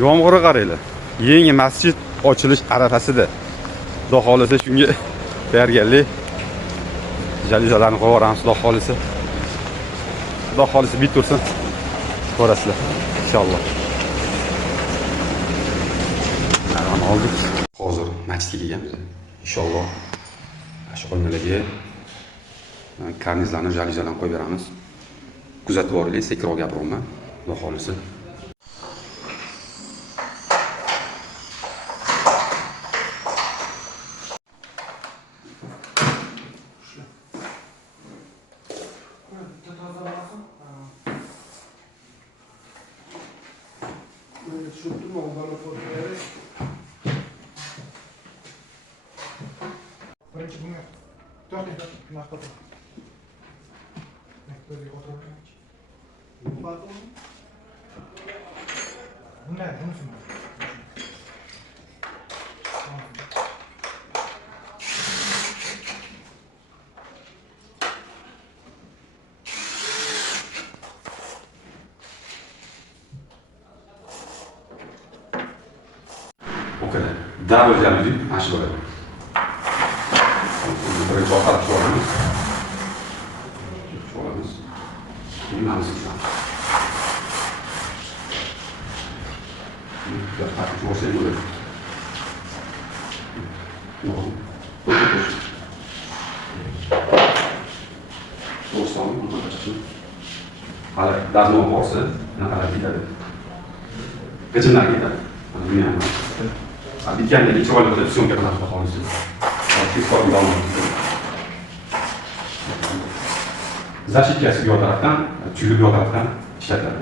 Yomg'irga qaranglar. Yangi masjid ochilish arafasida. Xudo xolisa shunga tayyorgarlik. Jalizalarni qo'yamiz, xudo xolisa. Xudo xolisa bitursin. Ko'rasizlar inshaalloh. Mana oldik. Hozir masjidga kelganmiz. Inshaalloh shu oynalarga karnizlarni, jalizalarni qo'yib beramiz. Kuzatib boringlar, sekinroq gapiryapman. Xudo xolisa. Birinchi bunga to'xtang, naqd. Naqdga o'tirib. Bunday, bunisi. Okey. Double jaluzi mana shu bo'ladi. Birinchi orqada olamiz. Olamiz. Nimamiz uchun? Biraz farklı olsa iyi olur. Dostum, bunu açalım. Hala daha ne olursa ne kadar gider. Gıcınlar gider. Bilmiyorum. Bir kendine çok önemli bir şey kadar bakalım. Artık sorun olmadı. Zaşit kesik bir taraftan, çürük bir taraftan işletler.